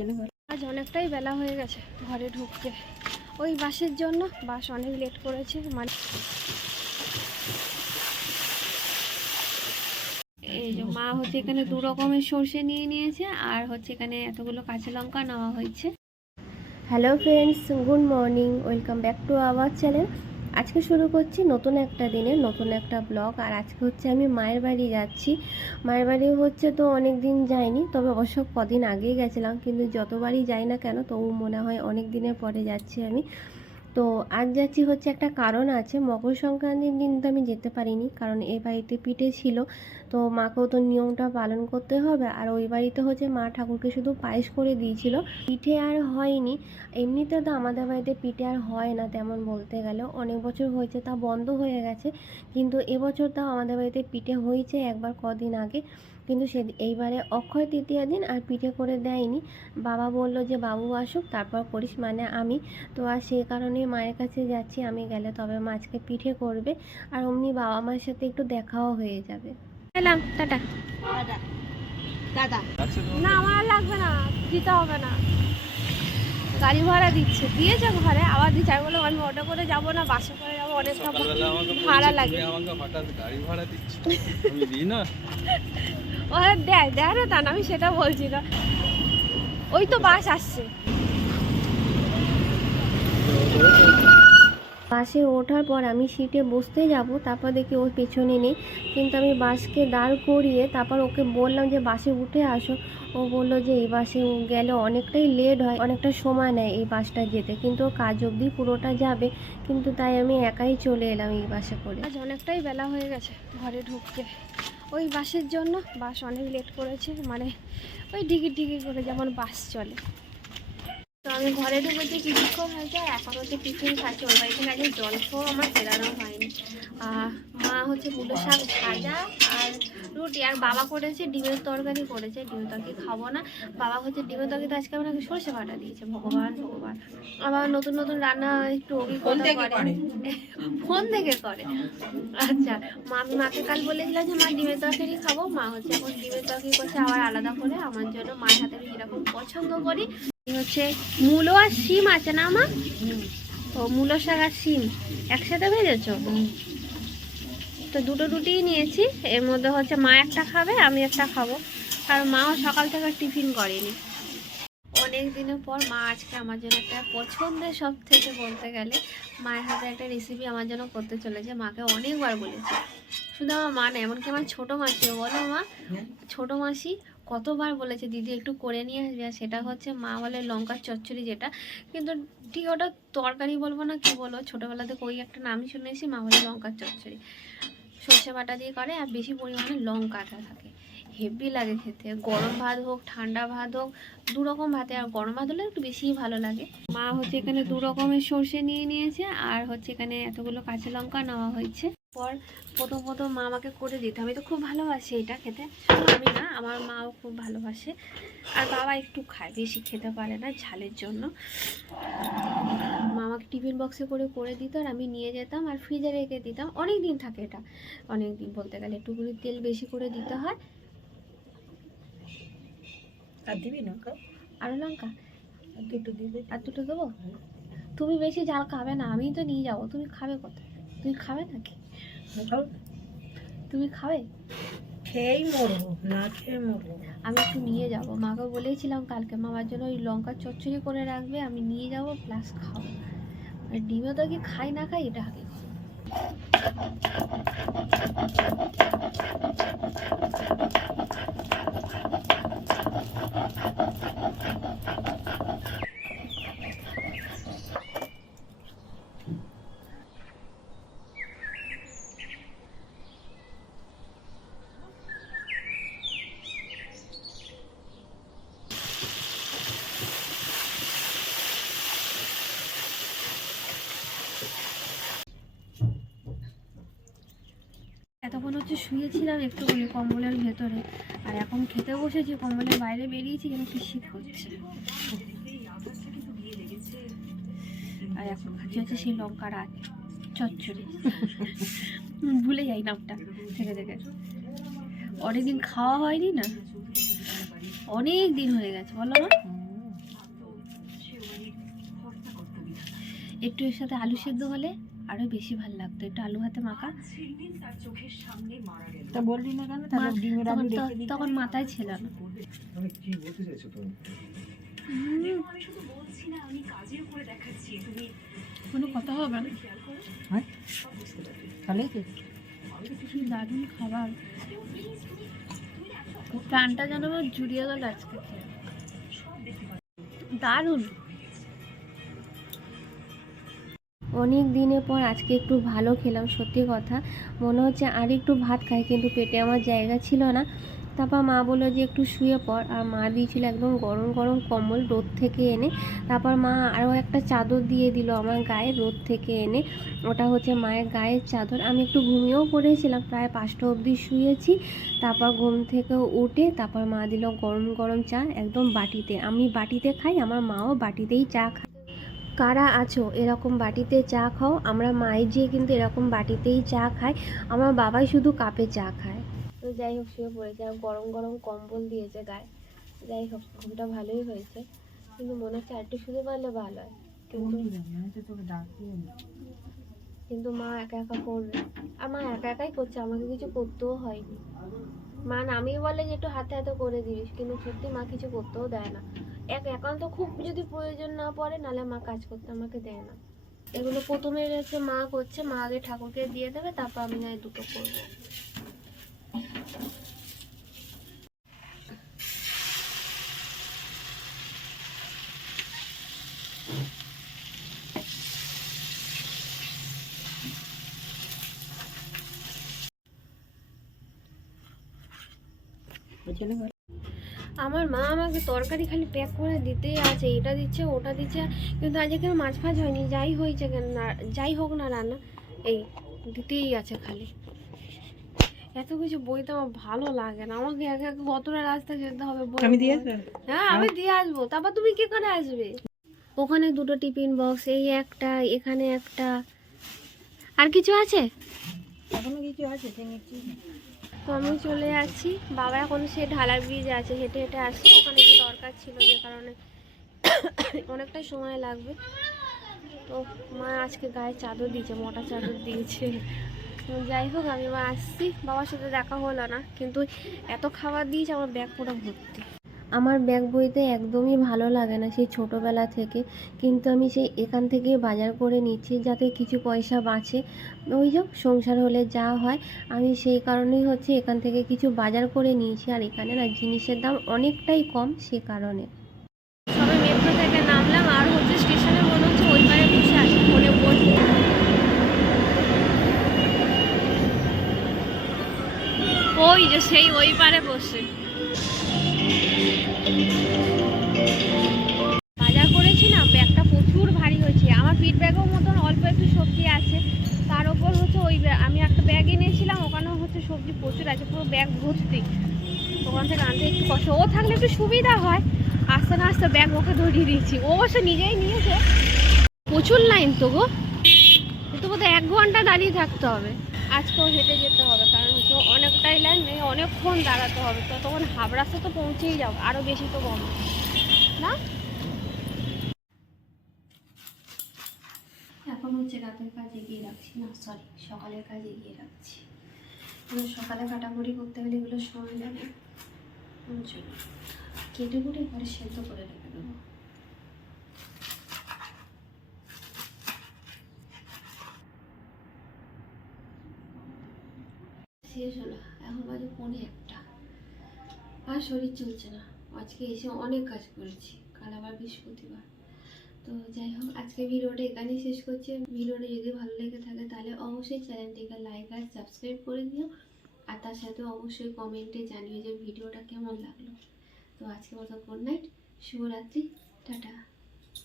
জন্য আজ অনেকটাই বেলা হয়ে গেছে ঘরে ঢুকতে। ওই বাসের জন্য বাস অনেক লেট করেছে মানে এই যে মা হচ্ছে এখানে দু রকমের সর্ষে নিয়ে নিয়েছে আর হচ্ছে এখানে এতগুলো কাঁচা লঙ্কা নেওয়া হয়েছে। Hello friends good morning welcome back to our channel আজকে শুরু করছি নতুন একটা দিনের নতুন একটা ব্লগ, আর আজকে হচ্ছে আমি মায়ের বাড়ি যাচ্ছি। মায়ের বাড়ি হচ্ছে তো অনেক দিন যাইনি, তবে অবশ্য কদিন আগেই গেছিলাম, কিন্তু যতবারই যাই না কেন তবু মনে হয় অনেক দিনের পরে যাচ্ছি আমি। তো আজ যাচ্ছি হচ্ছে একটা কারণ আছে। মকর সংক্রান্তির দিন তো আমি যেতে পারিনি, কারণ এই বাড়িতে পিঠে ছিল। তো মাকেও তো নিয়মটা পালন করতে হবে, আর ওই বাড়িতে হচ্ছে মা ঠাকুরকে শুধু পায়েস করে দিয়েছিল। পিঠে আর হয়নি। এমনিতে তো আমাদের বাড়িতে পিঠে আর হয় না তেমন বলতে গেলে। অনেক বছর হয়েছে, তা বন্ধ হয়ে গেছে। কিন্তু এবছর তাও আমাদের বাড়িতে পিঠে হয়েছে একবার কদিন আগে। কিন্তু সে এইবারে অক্ষয় তৃতীয় দিন আর পিঠে করে দেয়নি। বাবা বলল যে বাবু আসুক তারপর করিস। মানে আমি। তো আর সেই কারণে মায়ের কাছে যাচ্ছি। আমি গেলে তবে মাছকে আজকে পিঠে করবে। আর অমনি বাবা মায়ের সাথে একটু দেখাও হয়ে যাবে। এলাম টাটা। দাদা না আমার লাগবে না। দিতে হবে না। গাড়ি ভাড়া দিচ্ছে। দিয়েছে ঘরে আবার দিচ্ছে। আমি বললাম আমি অটো করে যাব না বাসে করে যাব অনেকটা ভাড়া লাগে। আমাকে হঠাৎ গাড়ি ভাড়া দিচ্ছে? আমি দিই না। ওরা দেয় দেয় না তা না আমি সেটা বলছি না। ওই তো বাস আসছে। বাসে ওঠার পর আমি সিটে বসতে যাব, তারপর দেখি ওর পেছনে নেই। কিন্তু আমি বাসকে দাঁড় করিয়ে তারপর ওকে বললাম যে, বাসে উঠে আসো। ও বলল যে, এই বাসে গেলে অনেকটাই লেট হয়, অনেকটা সময় নেয় এই বাসটা যেতে। কিন্তু ও কাজ অবধি পুরোটা যাবে। কিন্তু তাই আমি একাই চলে এলাম এই বাসে করে। আজ অনেকটাই বেলা হয়ে গেছে ঘরে ঢুকতে। ওই বাসের জন্য বাস অনেক লেট করেছে মানে ওই ঢিকি ঢিকি করে যেমন বাস চলে। আমি ঘরে ঢুকেছি কিছুক্ষণ হয়েছে, আর এখন হচ্ছে টিফিন খাচ্ছি। ওর বাড়িতে আগে জল খাওয়া আমার ফেরানো হয়নি। মা হচ্ছে মুলো শাক ভাজা আর রুটি আর বাবা করেছে ডিমের তরকারি করেছে ডিমের তরকারি খাব না। বাবা হচ্ছে ডিমের তরকারিতে আজকে আমাকে সর্ষে বাটা দিয়েছে ভগবান ভগবান। আবার নতুন নতুন রান্না একটু অভিজ্ঞতা করে। ফোন থেকে করে। আচ্ছা মা আমি মাকে কাল বলেছিলাম যে মা ডিমের তরকারি খাব। মা হচ্ছে এখন ডিমের তরকারি করছে আবার আলাদা করে। আমার জন্য মায়ের হাতে আমি যেরকম পছন্দ করি হচ্ছে মূলো আর শিম আছে না মা? ও মূলো শাক আর শিম একসাথে ভেজেছো? তো দুটো রুটিই নিয়েছি। এর মধ্যে হচ্ছে মা একটা খাবে, আমি একটা খাব। আর মাও সকাল থেকে টিফিন করেনি। অনেক দিনের পর মা আজকে আমার জন্য একটা পছন্দের সব থেকে বলতে গেলে মায়ের হাতে একটা রেসিপি আমার জন্য করতে চলেছে। মাকে অনেকবার বলেছি। শুধু আমার মা না, এমনকি আমার ছোটো মাসিও। বলো মা, ছোটো মাসি কতবার বলেছে, দিদি, একটু করে নিয়ে আসবে। আর সেটা হচ্ছে মা বলে লঙ্কার চচ্চড়ি যেটা। কিন্তু ঠিক ওটা তরকারি বলব না কি বলব ছোটোবেলাতে ওই একটা নামই শুনেছি, মা বলে লঙ্কার চচ্চড়ি। সর্ষে বাটা দিয়ে করে আর বেশি পরিমাণে লঙ্কাটা থাকে। হেভি লাগে খেতে। গরম ভাত হোক, ঠান্ডা ভাত হোক দু রকম ভাতে। আর গরম ভাত হলে একটু বেশিই ভালো লাগে। মা হচ্ছে এখানে দু রকমের সর্ষে নিয়ে নিয়েছে, আর হচ্ছে এখানে এতগুলো কাঁচা লঙ্কা নেওয়া হয়েছে। পর প্রথম প্রথম মা আমাকে করে দিত। আমি তো খুব ভালোবাসি এটা খেতে। আমি না আমার মাও খুব ভালোবাসে। আর বাবা একটু খায় বেশি খেতে পারে না ঝালের জন্য। মা আমাকে টিফিন বক্সে করে করে দিত আর আমি নিয়ে যেতাম আর ফ্রিজে রেখে দিতাম। অনেক দিন থাকে এটা। অনেক দিন বলতে গেলে একটুকুনি তেল বেশি করে দিতে হয়। আর দিবি না আরও লঙ্কা? দুটো দিবি। আর দুটো দেবো? তুমি বেশি ঝাল খাবে না আমি তো নিয়ে যাব। তুমি খাবে কোথায়? তুমি খাবে নাকি? তুমি খাবে? খেয়েই মরবো না খেয়ে মরবো। আমি একটু নিয়ে যাব। মাকে বলেছিলাম কালকে মামার জন্য ওই লঙ্কা চচ্চড়ি করে রাখবে আমি নিয়ে যাব প্লাস খাব। আর ডিমে তো কি খাই না খাই এটা আগে শুয়েছিলাম একটুখানি কম্বলের ভেতরে। আর এখন খেতে বসেছি, কম্বলের বাইরে বেরিয়েছি, যেন কি শীত হচ্ছে। আর এখন খাচ্ছি হচ্ছে সেই লঙ্কার আর চচ্চড়ি। ভুলে যাই নামটা, থেকে থেকে। অনেকদিন খাওয়া হয়নি না? অনেক দিন হয়ে গেছে, বলো না একটু এর সাথে আলু সেদ্ধ হলে আরও বেশি ভালো লাগতো। একটু আলু হাতে মাখা। তা বললি না কেন? তাহলে ডিমের তখন আলু তো- রেখে দিই তখন মাথায় ছিল। না মানে কি বলতে চাইছো তুমি? কোনো কথা হবে না। হ্যাঁ? তাহলে কি? কি দারুণ খাবার। প্রাণটা যেন আমার জুড়িয়ে গেল আজকে দারুণ। অনেক দিনের পর আজকে একটু ভালো খেলাম, সত্যি কথা। মনে হচ্ছে আর একটু ভাত খাই, কিন্তু পেটে আমার জায়গা ছিল না। তারপর মা বলল যে একটু শুয়ে পর আর মা দিয়েছিল একদম গরম গরম কম্বল রোদ থেকে এনে। তারপর মা আরও একটা চাদর দিয়ে দিল আমার গায়ে, রোদ থেকে এনে। ওটা হচ্ছে মায়ের গায়ের চাদর। আমি একটু ঘুমিয়েও পড়েছিলাম, প্রায় পাঁচটা অবধি শুয়েছি। তারপর ঘুম থেকে উঠে তারপর মা দিল গরম গরম চা একদম বাটিতে। আমি বাটিতে খাই, আমার মাও বাটিতেই চা খায়। কারা আছো? এরকম বাটিতে চা খাও। আমরা মায়ের যেয়ে কিন্তু এরকম বাটিতেই চা খাই। আমার বাবাই শুধু কাপে চা খায়। তো যাই হোক, শুয়ে পড়েছে। আর গরম গরম কম্বল দিয়েছে গায়ে। যাই হোক, ঘুমটা ভালোই হয়েছে। কিন্তু মনে হচ্ছে আরেকটু শুতে পারলে ভালো হয়। কিন্তু মা একা একা করবে। আর মা একা একাই করছে। আমাকে কিছু করতেও হয়নি। মা নামিয়ে বলে যে, একটু হাতে হাতে করে দিস কিন্তু সত্যি মা কিছু করতেও দেয় না। এক একান্ত খুব যদি প্রয়োজন না পড়ে, নাহলে মা কাজ করতে আমাকে দেয় না। এগুলো প্রথমে হচ্ছে মা করছে, মা আগে ঠাকুরকে দিয়ে দেবে, তারপর আমি নয় দুটো করব। গেল আমার মা আমাকে তরকারি খালি প্যাক করে দিতেই আছে এটা দিচ্ছে ওটা দিচ্ছে কিন্তু আজকে কেন মাছ ফাছ হয়নি? যাই হয়েছে কেন না যাই হোক না রান্না এই দিতেই আছে খালি। এত কিছু বইতে আমার ভালো লাগে না আমাকে একা এক কতটা রাস্তা যেতে হবে আমি দিয়ে হ্যাঁ আমি দিয়ে আসব তারপর তুমি কি করে আসবে? ওখানে দুটো টিফিন বক্স এই একটা এখানে একটা। আর কিছু আছে? এখনও কিছু আছে তো আমি চলে যাচ্ছি। বাবা এখন সে ঢালার ব্রিজ আছে, হেঁটে হেঁটে আসছে। ওখানে কি দরকার ছিল যে কারণে অনেকটা সময় লাগবে। তো মা আজকে গায়ে চাদর দিয়েছে, মোটা চাদর দিয়েছে। যাই হোক, আমি মা আসছি। বাবার সাথে দেখা হলো না, কিন্তু এত খাবার দিয়েছে, আমার ব্যাগ পুরো ভর্তি। আমার ব্যাগ বইতে একদমই ভালো লাগে না সেই ছোটোবেলা থেকে। কিন্তু আমি সেই এখান থেকে বাজার করে নিচ্ছি যাতে কিছু পয়সা বাঁচে। ওই যে সংসার হলে যা হয়, আমি সেই কারণেই হচ্ছে এখান থেকে কিছু বাজার করে নিয়েছি। আর এখানে না জিনিসের দাম অনেকটাই কম সে কারণে। সবে মেট্রো থেকে নামলাম হচ্ছে স্টেশনে ওই পারে বসে আছি, ফোনে ওই যে সেই ওই পারে বসে। হচ্ছে সবজি প্রচুর আছে, পুরো ব্যাগ ভর্তি। ওখান থেকে আনতে একটু কষ্ট। ও থাকলে একটু সুবিধা হয়। আস্তে না আস্তে ব্যাগ ওকে ধরিয়ে দিয়েছি। ও অবশ্য নিজেই নিয়েছে। প্রচুর লাইন তো গো। তো বোধহয় এক ঘণ্টা দাঁড়িয়ে থাকতে হবে। আজকেও হেঁটে যেতে হবে, কারণ হচ্ছে অনেকটাই লাইন নেই, অনেকক্ষণ দাঁড়াতে হবে। তো তখন রাস্তা তো পৌঁছেই যাও আরও বেশি তো কম। না? এখন হচ্ছে রাতের কাজ এগিয়ে রাখছি। না সরি সকালের কাজ এগিয়ে রাখছি। সকালে কাটাকুটি করতে গেলে এগুলো সময় জন্য। কেটে কুটে পরে সেদ্ধ করে রেখে দেবো। শেষ হলো। এখন বাজে পৌনে একটা। আর শরীর চলছে না। আজকে এসে অনেক কাজ করেছি। কাল আবার বৃহস্পতিবার। তো যাই হোক আজকে ভিডিওটা এখানেই শেষ করছি। ভিডিওটা যদি ভালো লেগে থাকে তাহলে অবশ্যই চ্যানেলটিকে লাইক আর সাবস্ক্রাইব করে দিও। আর তার সাথে অবশ্যই কমেন্টে জানিও যে ভিডিওটা কেমন লাগল। তো আজকে মতো গুড নাইট, শুভরাত্রি, টাটা।